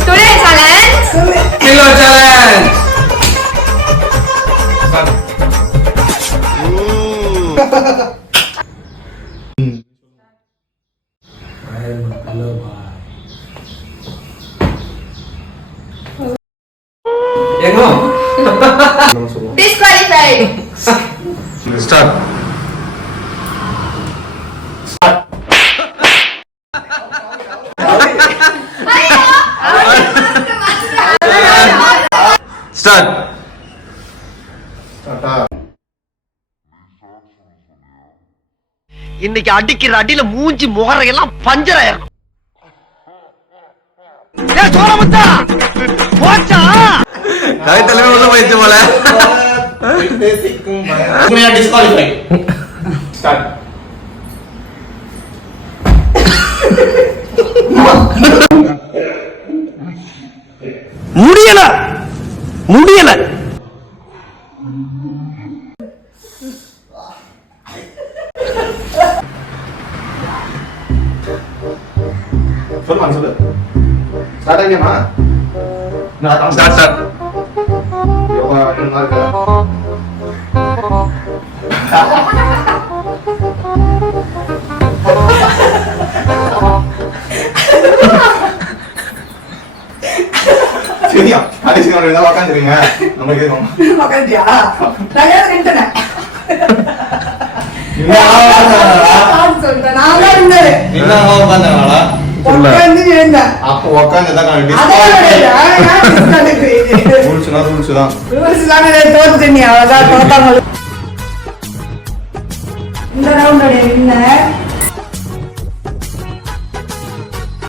Today challenge. Kilo challenge. Disqualified. Start. Start. இன்னைக்கு அடிக்கிற அடியில மூஞ்சி முகரையெல்லாம் பஞ்சர் ஆயிரும். கவித்தலைமே உள்ள போயிடுச்சு போல. முடியல முடியல. சொல்லு ஸ்டார்ட் ஆகியமா Start, start. யோகா என்ன இருக்கு சரியா கடைசி நாள் தான் உட்காந்துருங்க நம்ம கேட்கும் உட்காந்துட்டியா நான் ஏன் நின்ட்டேன் சொல்லிட்டேன் நான் தான் இருந்தேன் என்ன உட்காந்தாங்களா உட்காந்து இருந்தேன் அப்போ உட்காந்துதான் ரூல்ஸ் தான் தோத்துட்டேன் அவ்வளவுதான் தோத்தாங்க இந்த ரவுண்ட் வின்னர்